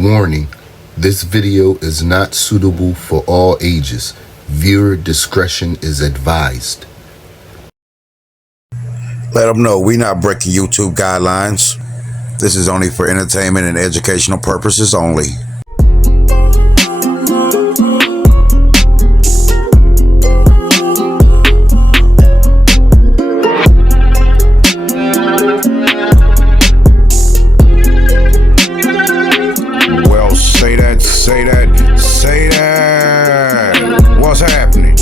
Warning, this video is not suitable for all ages. Viewer discretion is advised. Let them know we not breaking YouTube guidelines. This is only for entertainment and educational purposes only. Well, say that. What's happening?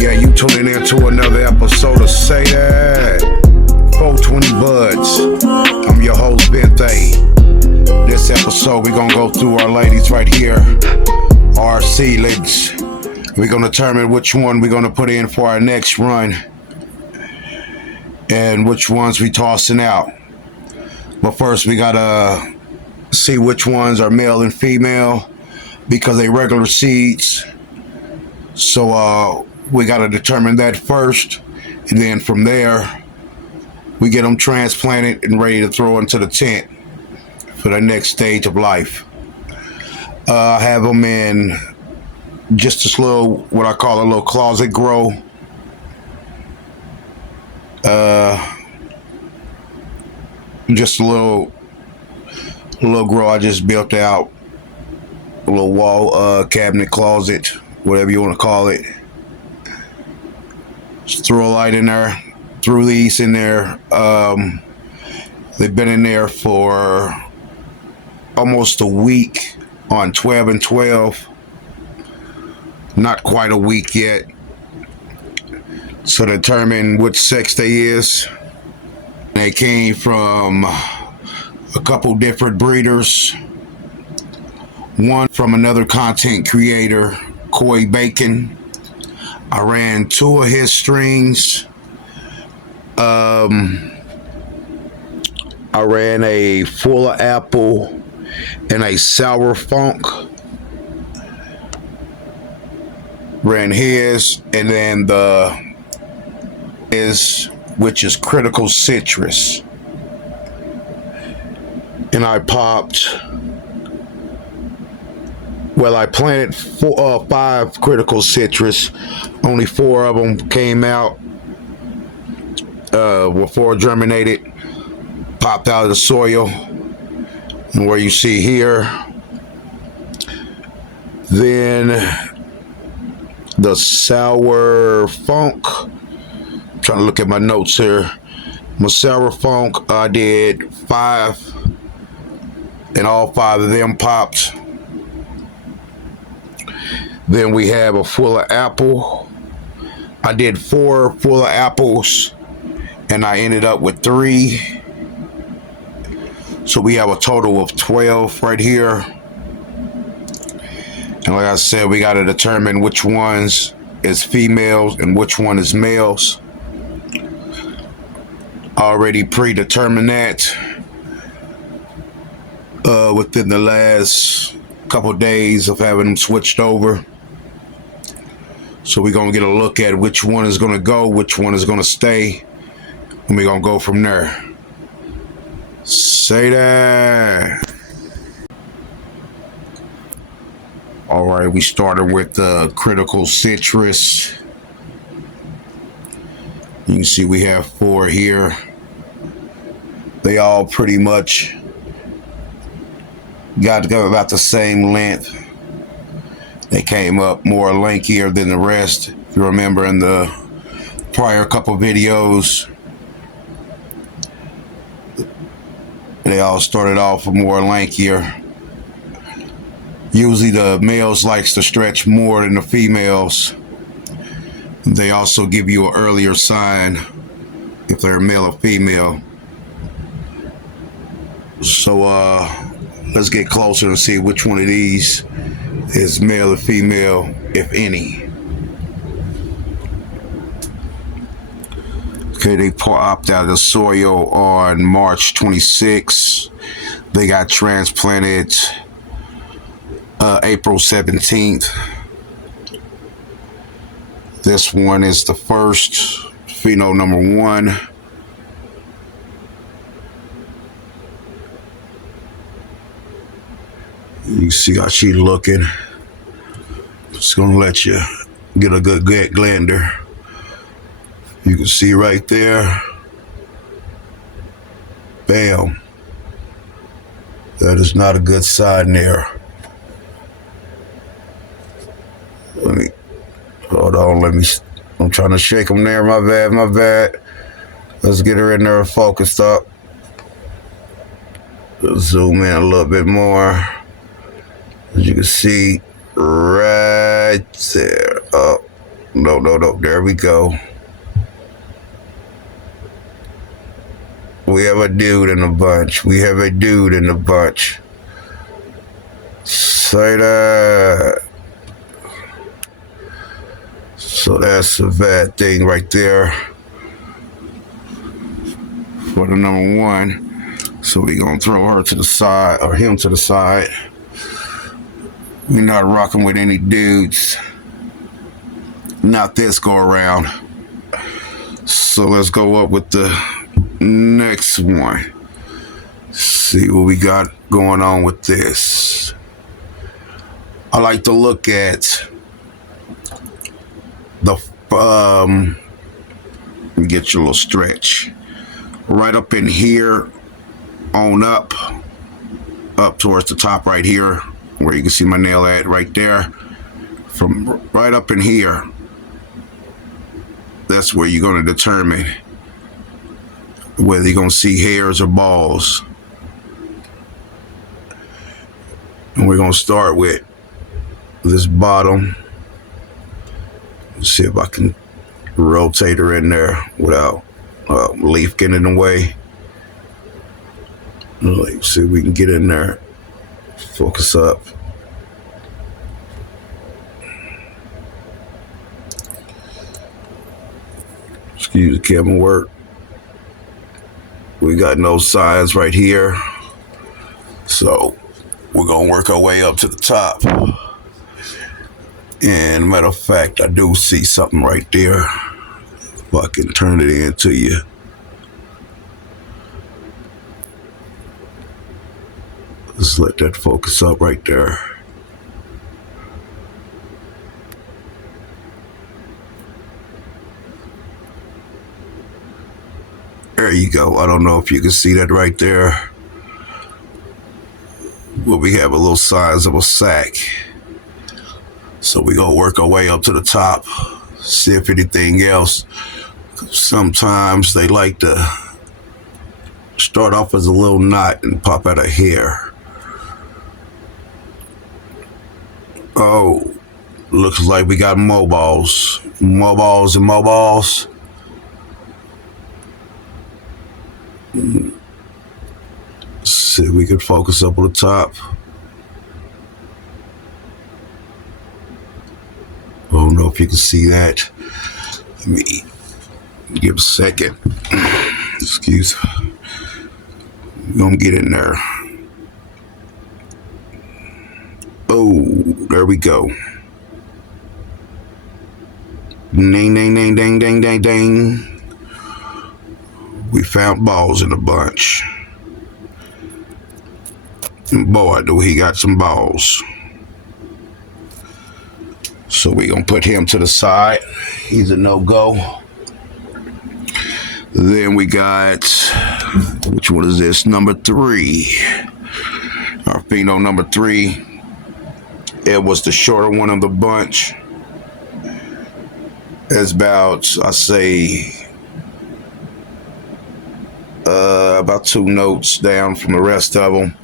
Yeah, you tuning in to another episode of Say That. 420 Buds. I'm your host, Vienta. This episode, we're gonna go through our ladies right here, our seedlings. We're gonna determine which one we're gonna put in for our next run and which ones we tossing out. But first, we gotta see which ones are male and female because they regular seeds. So we got to determine that first, and then from there we get them transplanted and ready to throw into the tent for the next stage of life. I have them in just this little, what I call a little closet grow. Just a little grow I just built out, a little wall cabinet closet, whatever you want to call it. Just threw a light in there, threw these in there. They've been in there for almost a week on 12 and 12. Not quite a week yet. So to determine which sex they is. They came from a couple different breeders. One from another content creator, Koi Bacon. I ran 2 of his strings. I ran a full of apple and a sour funk. Ran his, and then which is critical citrus. And I popped. Well, I planted 5 critical citrus. Only 4 of them came out. 4 germinated, popped out of the soil. And where you see here, then the sour funk. I'm trying to look at my notes here. My sour funk, I did 5, and all 5 of them popped. Then we have a full of apple. I did 4 full of apples, and I ended up with 3. So we have a total of 12 right here. And like I said, we got to determine which ones is females and which one is males. Already predetermined that within the last couple days of having them switched over. So we're going to get a look at which one is going to go, which one is going to stay, and we're going to go from there. Say that. All right, we started with the critical citrus. You can see we have 4 here. They all pretty much got about the same length. They came up more lankier than the rest. If you remember in the prior couple videos, they all started off more lankier. Usually the males likes to stretch more than the females. They also give you an earlier sign if they're male or female. So let's get closer and see which one of these is male or female, if any. Okay, they popped out of the soil on March 26th. They got transplanted April 17th. This one is the first, pheno number 1. You see how she looking. Just gonna let you get a good gander. You can see right there. Bam. That is not a good sign there. Hold on, I'm trying to shake them there. My bad. Let's get her in there focused up. Zoom in a little bit more. As you can see, right there. Oh, no. There we go. We have a dude in the bunch. Say that. So that's a bad thing right there for the number one. So we gonna throw her to the side, or him to the side. We're not rocking with any dudes. Not this go around. So let's go up with the next one. See what we got going on with this. I like to look at the let me get you a little stretch. Right up in here, on up towards the top right here, where you can see my nail at right there. From right up in here, that's where you're going to determine whether you're going to see hairs or balls. And we're going to start with this bottom. Let's see if I can rotate her in there without leaf getting in the way. Let's see if we can get in there. Focus up. Excuse the camera work. We got no signs right here. So we're going to work our way up to the top. And matter of fact, I do see something right there. If I can turn it into you. Let's let that focus up right there. There you go. I don't know if you can see that right there. But we have a little size of a sack. So we're going to work our way up to the top. See if anything else. Sometimes they like to start off as a little knot and pop out a hair. Oh, looks like we got mobiles. See if we can focus up on the top. I don't know if you can see that. Let me give a second. Excuse me. We're gonna get in there. Oh, there we go. Ding, ding, ding, ding, ding, ding, ding. We found balls in a bunch. And boy, do he got some balls. So we gonna put him to the side. He's a no-go. Then we got, which one is this? Number 3. Our pheno number 3. It was the shorter one of the bunch. It's about, I say, about 2 notes down from the rest of them.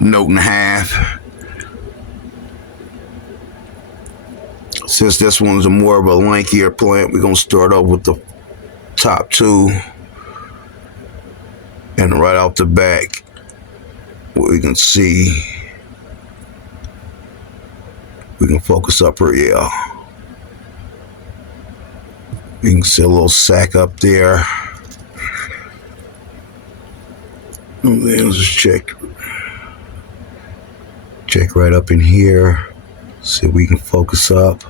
Note and a half. Since this one's a more of a lankier plant, we're going to start off with the top 2. And right off the back, we can see, we can focus up her ear. You can see a little sack up there. And then let's check right up in here. See if we can focus up.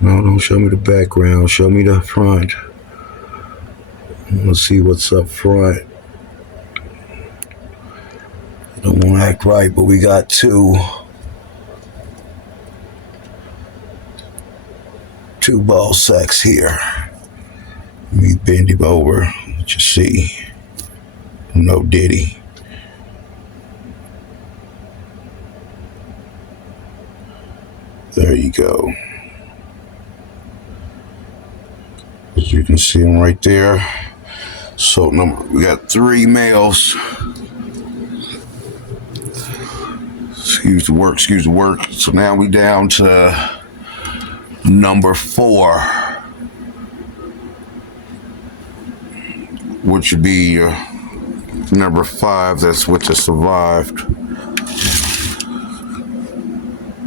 No, don't show me the background. Show me the front. Let's see what's up front. Don't want to act right, but we got two ball sacks here. Let me bend him over. Let you see. No diddy. There you go. As you can see them right there. So we got 3 males. Excuse the work. So now we down to number 4, which would be number 5. That's what just survived.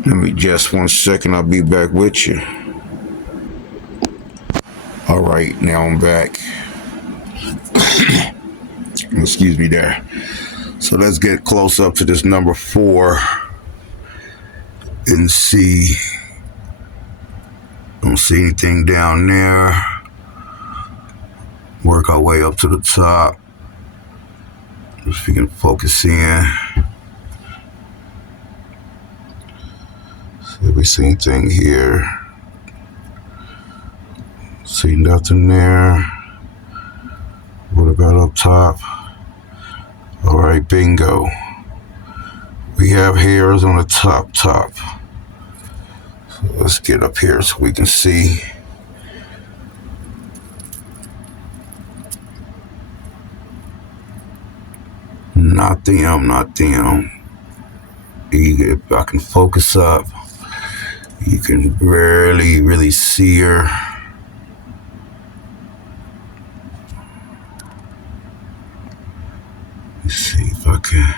Let me just 1 second. I'll be back with you. All right, now I'm back. Excuse me there. So let's get close up to this number 4 and see. Don't see anything down there. Work our way up to the top. If we can focus in. See if we see anything here. See nothing there. What about up top? All right, bingo. We have hairs on the top. So let's get up here so we can see. Not them. If I can focus up, you can really see her. Let's see if I can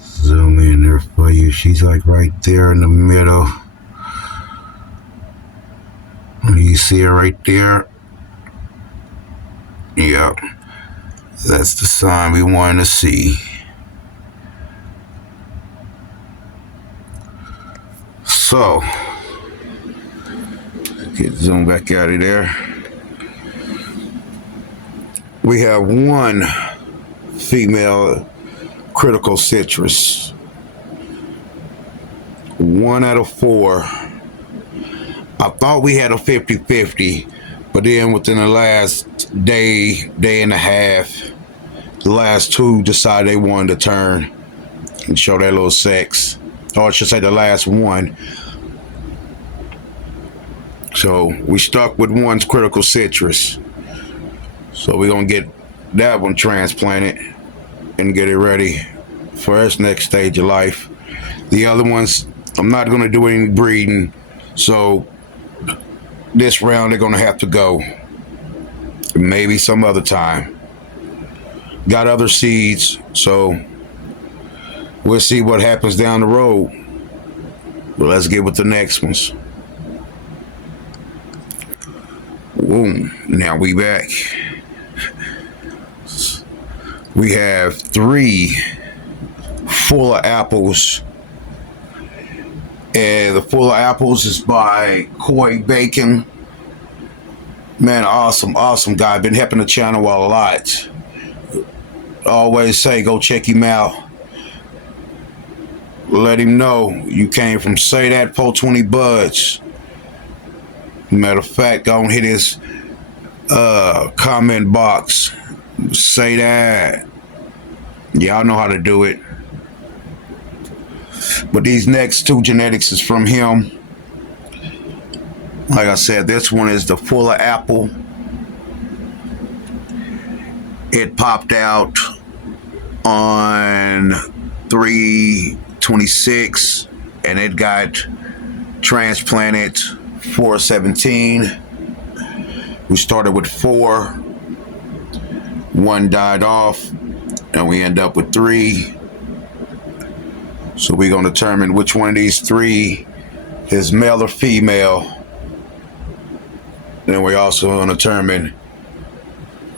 zoom in there for you. She's like right there in the middle. You see her right there? Yep. That's the sign we wanted to see. So, get zoom back out of there. We have 1 female critical citrus. 1 out of 4. I thought we had a 50-50, but then within the last day and a half, the last 2 decided they wanted to turn and show their little sex. Or I should say the last 1. So we stuck with 1's critical citrus. So we're going to get that one transplanted and get it ready for its next stage of life. The other ones, I'm not going to do any breeding. So this round, they're going to have to go. Maybe some other time. Got other seeds, so we'll see what happens down the road. But let's get with the next ones. Boom. Now we back. We have 3 full of apples. And the full of apples is by Koi Bacon. Man, awesome guy. Been helping the channel a lot. Always say go check him out. Let him know you came from Say That 420 Buds. Matter of fact, go and hit his comment box. Say that. Y'all know how to do it. But these next 2 genetics is from him. Like I said, this one is the full of apple. It popped out on 3/26 and it got transplanted 4/17. We started with 4. 1 died off and we end up with 3. So we're going to determine which one of these 3 is male or female. Then we also going to determine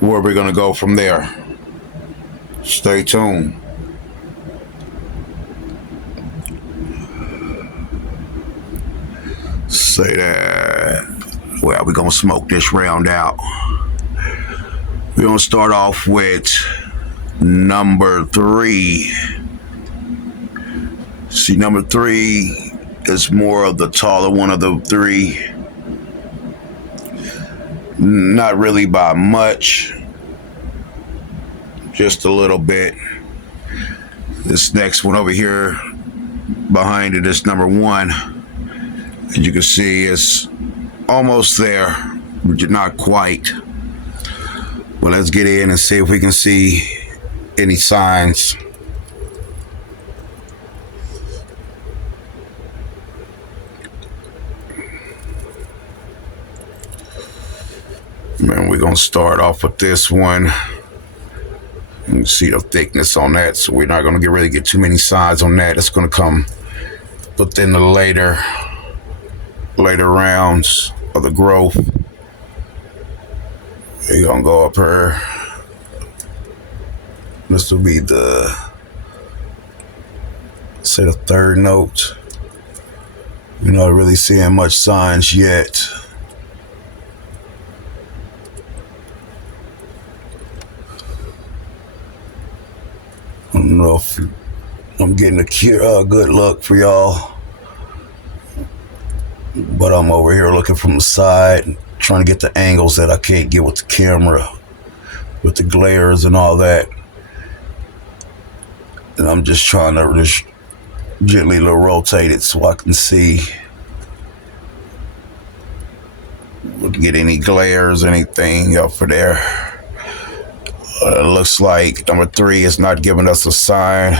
where we're going to go from there. Stay tuned. Say that. Well, we're going to smoke this round out. We're going to start off with number 3. See, number 3 is more of the taller one of the 3. Not really by much, just a little bit. This next one over here behind it is number 1. As you can see, it's almost there, but not quite. Well, let's get in and see if we can see any signs. And we're going to start off with this one. You can see the thickness on that, so we're not going to really get too many signs on that. It's going to come within the later rounds of the growth. We're going to go up here. This will be the 3rd note. We're not really seeing much signs yet. I don't know if I'm getting a good look for y'all, but I'm over here looking from the side, trying to get the angles that I can't get with the camera, with the glares and all that. And I'm just trying to just gently rotate it so I can see, get any glares, anything up for there. It looks like number 3 is not giving us a sign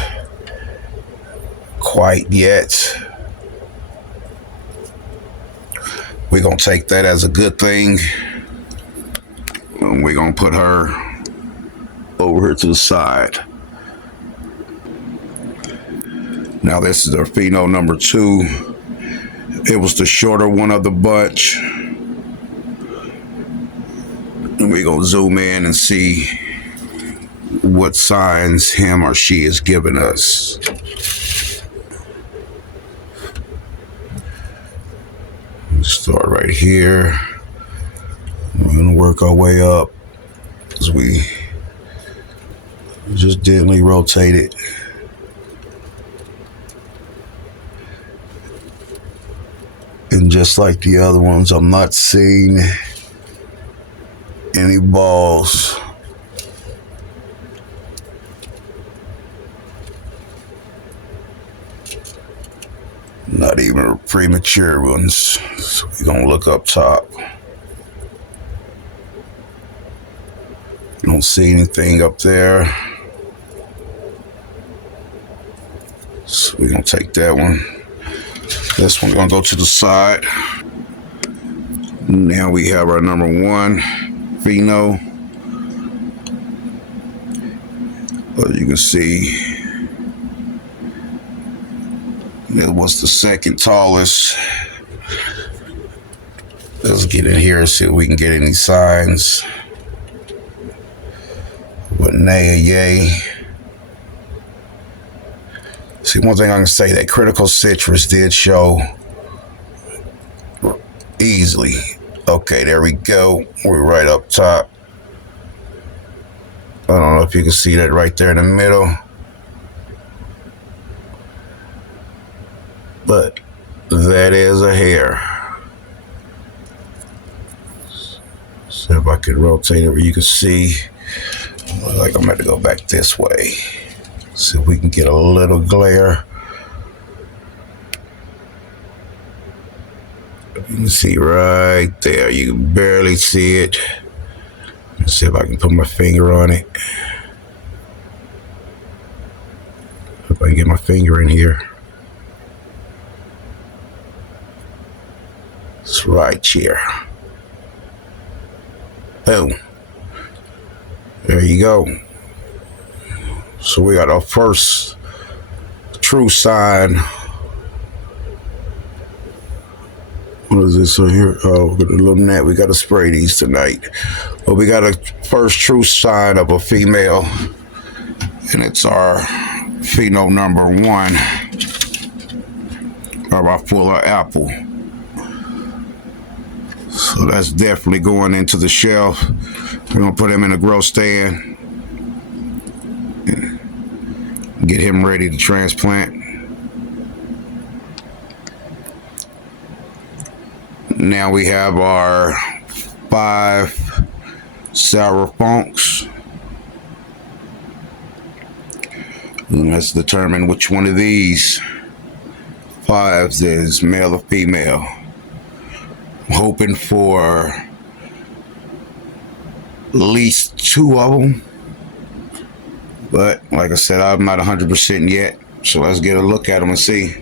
quite yet. We're going to take that as a good thing. And we're going to put her over here to the side. Now this is our pheno number 2. It was the shorter one of the bunch. And we're going to zoom in and see what signs him or she is giving us. Let's start right here. We're going to work our way up as we just gently rotate it. And just like the other ones, I'm not seeing any balls. Not even premature ones. So we're going to look up top. Don't see anything up there. So we're going to take that one. This one's going to go to the side. Now we have our number 1 pheno. As you can see, it was the 2nd tallest. Let's get in here and see if we can get any signs. What nay or yay. See, one thing I can say, that critical citrus did show easily. Okay, there we go. We're right up top. I don't know if you can see that right there in the middle. But that is a hair. So if I could rotate it where you can see, looks like I'm going to go back this way. See if we can get a little glare. You can see right there. You can barely see it. Let's see if I can put my finger on it. If I can get my finger in here. It's right here. Boom. There you go. So we got our first true sign. What is this right here? Oh, with a little net. We got to spray these tonight. But we got a first true sign of a female. And it's our pheno number 1 of our fuller apple. So that's definitely going into the shelf. We're gonna put him in a grow stand. Get him ready to transplant. Now we have our 5 sour funks. And let's determine which one of these 5s is male or female. I'm hoping for at least 2 of them. But like I said, I'm not 100% yet. So let's get a look at them and see.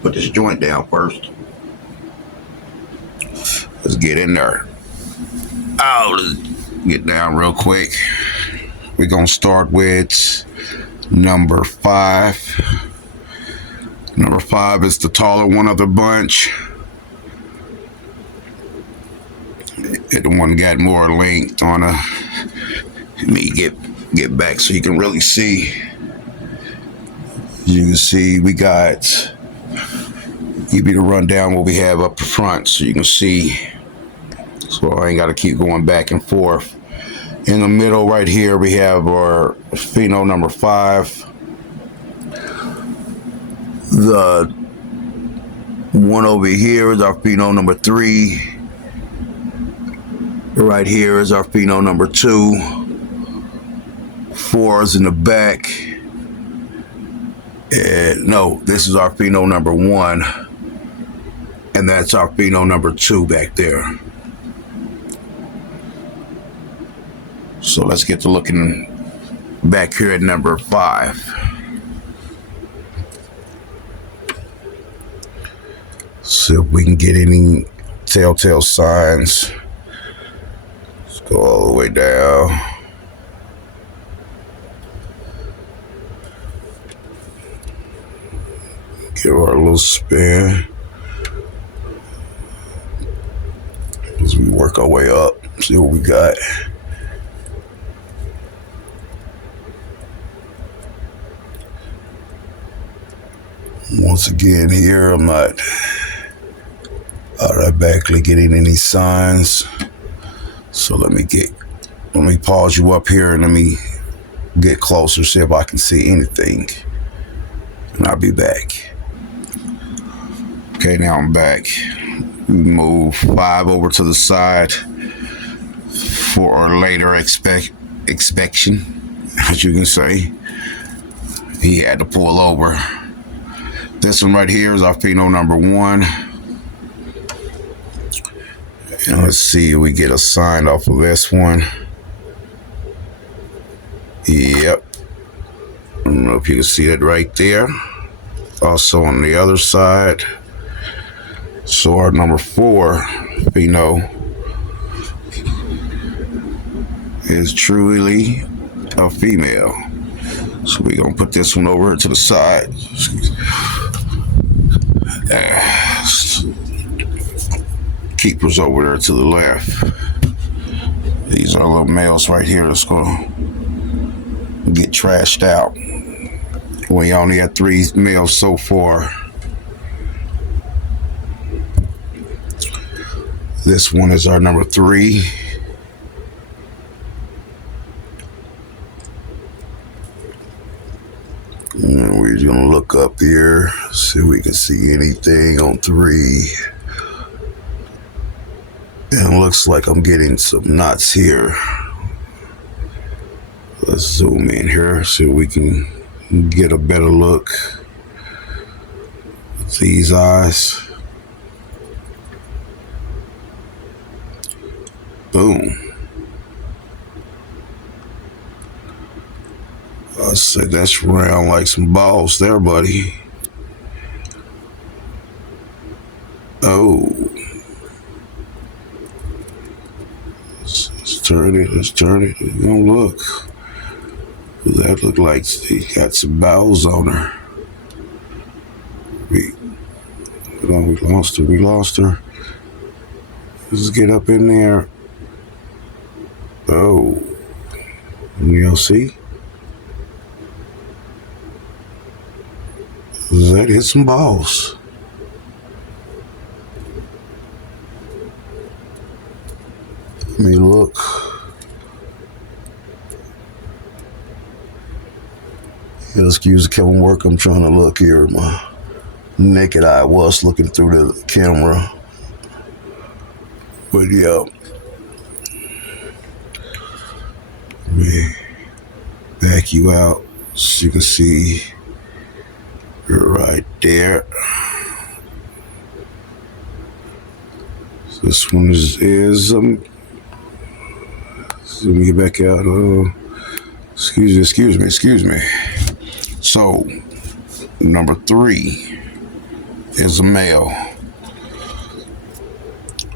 Put this joint down first. Let's get in there. Oh, let's get down real quick. We're going to start with number 5. Number 5 is the taller one of the bunch. And the one got more length on her. Let me get back so you can really see. You can see we got, give you the rundown what we have up front so you can see. So I ain't got to keep going back and forth. In the middle right here, we have our pheno number 5. The one over here is our pheno number 3. Right here is our pheno number 2. 4 is in the back. And no, this is our pheno number 1. And that's our pheno number 2 back there. So let's get to looking back here at number 5. See if we can get any telltale signs. Let's go all the way down. Give her a little spin as we work our way up. See what we got. Once again, here I'm not automatically getting any signs. So let me pause you up here and let me get closer, see if I can see anything. And I'll be back. Okay, now I'm back. We move 5 over to the side for our later inspection, as you can say. He had to pull over. This one right here is our pheno number 1. And let's see if we get a sign off of this one. Yep. I don't know if you can see it right there. Also on the other side. So our number 4 pheno is truly a female. So we're going to put this one over to the side. Keepers over there to the left. These are little males right here that's going to get trashed out. We only had 3 males so far. This one is our number 3. And we're gonna look up here, see if we can see anything on 3. And it looks like I'm getting some knots here. Let's zoom in here, see if we can get a better look with these eyes. Boom. I said that's round like some balls there, buddy. Oh. Let's turn it. Let's turn it. Don't look. That looked like she got some bowels on her. We lost her. We lost her. Let's get up in there. Oh. You'll see. That hit some balls. Let me look. Excuse the camera work. I'm trying to look here. My naked eye was looking through the camera. But yeah. Let me back you out so you can see right there. So this one is let me get back out. Excuse me. So number 3 is a male.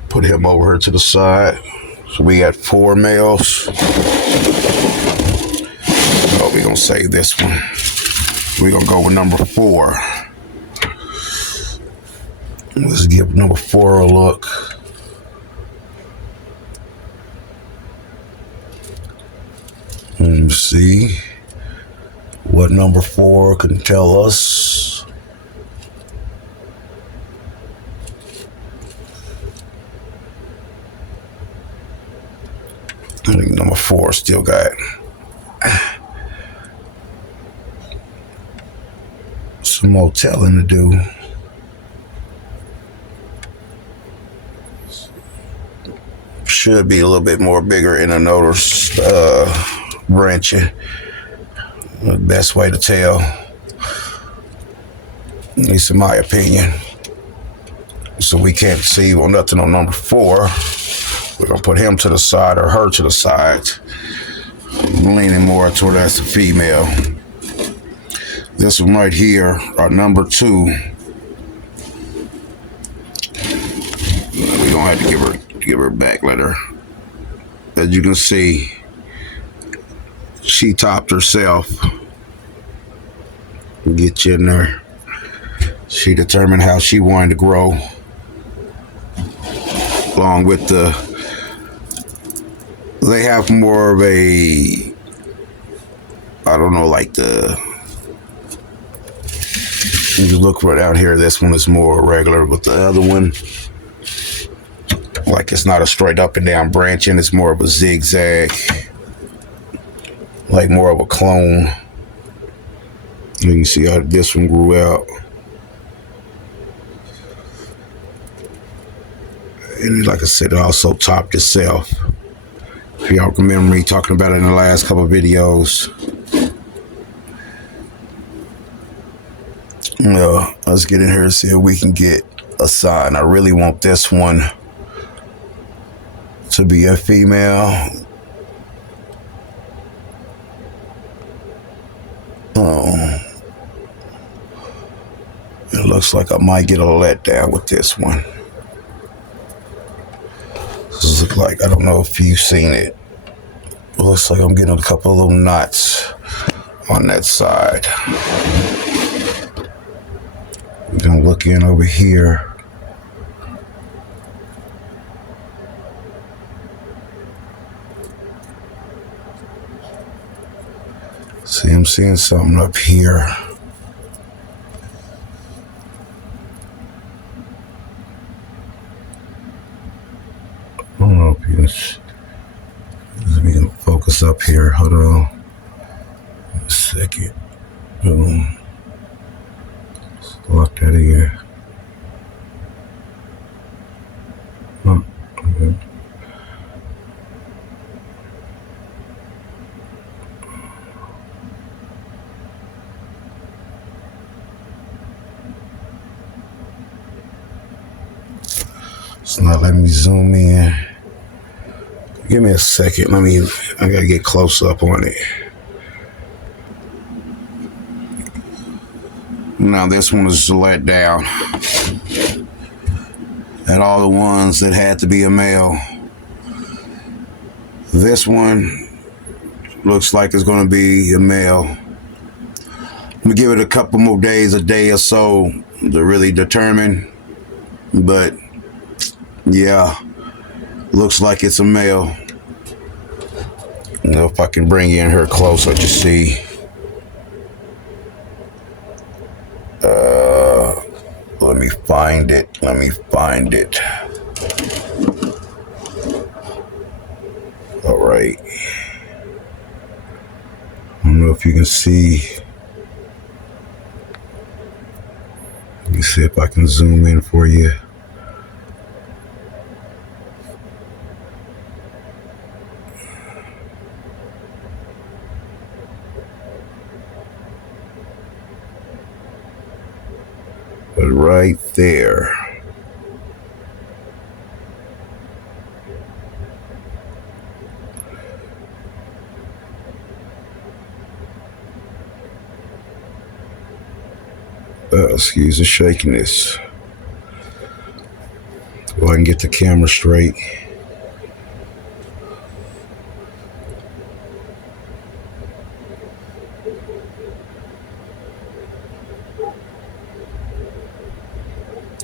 Put him over here to the side. So we got 4 males. Oh, we're gonna save this one. We're gonna go with number 4. Let's give number 4 a look. And see what number 4 can tell us. I think number 4 still got some more telling to do. Should be a little bit more bigger in the notice branching. The best way to tell, at least in my opinion. So we can't see on nothing on number 4. We're gonna put him to the side or her to the side. I'm leaning more toward that's a female. This one right here, our number 2. We don't have to give her back letter. As you can see, she topped herself. Get you in there. She determined how she wanted to grow, along with they have more of a, I don't know, like you look right out here, this one is more regular, but the other one, like, it's not a straight up and down branching, it's more of a zigzag, like more of a clone. You can see how this one grew out. And like I said, it also topped itself. If y'all remember me talking about it in the last couple of videos. Let's get in here and see if we can get a sign. I really want this one to be a female. It looks like I might get a letdown with this one. This looks like, I don't know if you've seen it. It looks like I'm getting a couple of little knots on that side. We're gonna look in over here. See, I'm seeing something up here. I don't know if we can focus up here. Hold on a second. Let's lock that in. Oh, okay. It's not letting me zoom in. Give me a second. I gotta get close up on it. Now this one is let down. And all the ones that had to be a male. This one looks like it's gonna be a male. I'm gonna give it a couple more days, a day or so, to really determine. But yeah, looks like it's a male. If I can bring you in here closer to see. Let me find it. right. I don't know if you can see. Let me see if I can zoom in for you. But right there. Excuse the shakiness. So I can get the camera straight.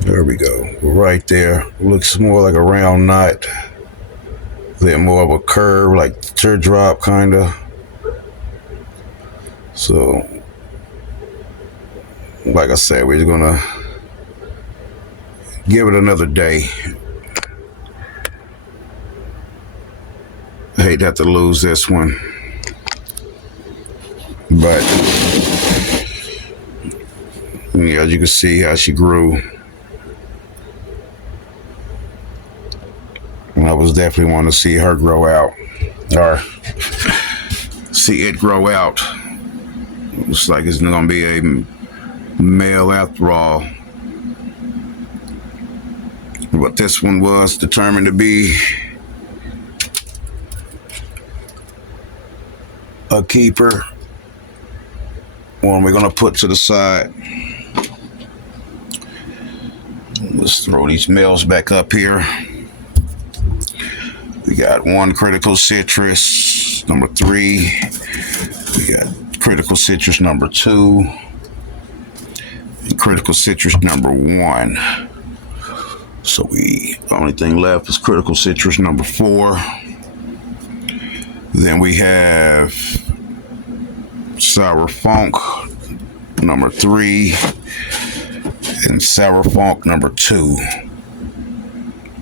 There we go. Right there. Looks more like a round knot. Then more of a curve, like teardrop kind of. So, like I said, we're just gonna give it another day. I hate to have to lose this one, but yeah, you can see how she grew. And I was definitely wanting to see her grow out, or see it grow out. Looks like it's gonna be a male after all. But this one was determined to be a keeper. One we're gonna put to the side. Let's throw these males back up here. We got one critical citrus, number 3. We got critical citrus number 2. And critical citrus number 1. So the only thing left is critical citrus number 4. Then we have sour funk number 3 and sour funk number 2.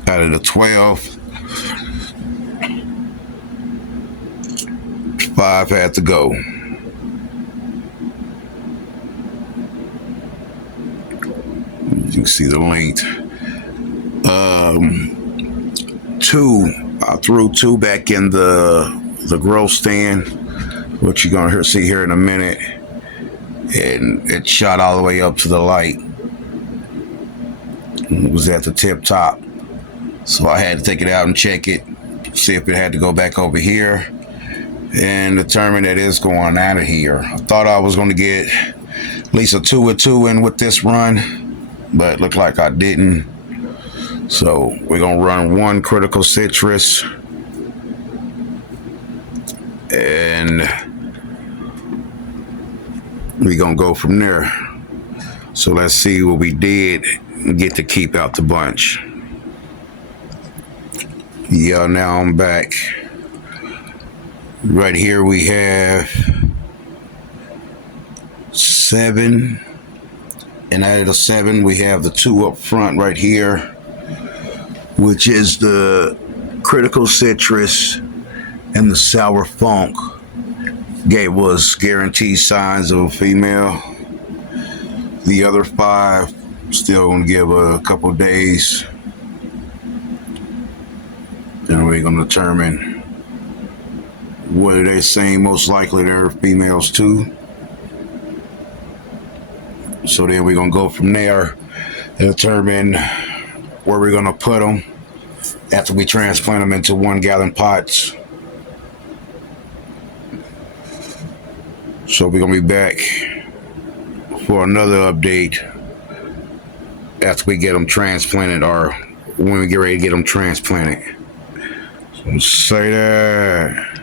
Out of the 12, 5 had to go. You can see the length. 2, I threw 2 back in the grow stand, which you're gonna see here in a minute, and it shot all the way up to the light. It was at the tip top, so I had to take it out and check it, see if it had to go back over here, and determine that it's going out of here. I thought I was going to get at least a 2-2 in with this run, but it looked like I didn't. So we're going to run 1 critical citrus, and we're going to go from there. So let's see what we did and get to keep out the bunch. Yeah, now I'm back. Right here we have 7, and out of the 7 we have the 2 up front right here, which is the critical citrus and the sour funk. Gave us guaranteed signs of a female. The other 5 still gonna give a couple days, and we're gonna determine whether they're saying most likely they're females too. So then we're gonna go from there and determine where we're gonna put them after we transplant them into 1-gallon pots. So we're gonna be back for another update after we get them transplanted, or when we get ready to get them transplanted. So say that.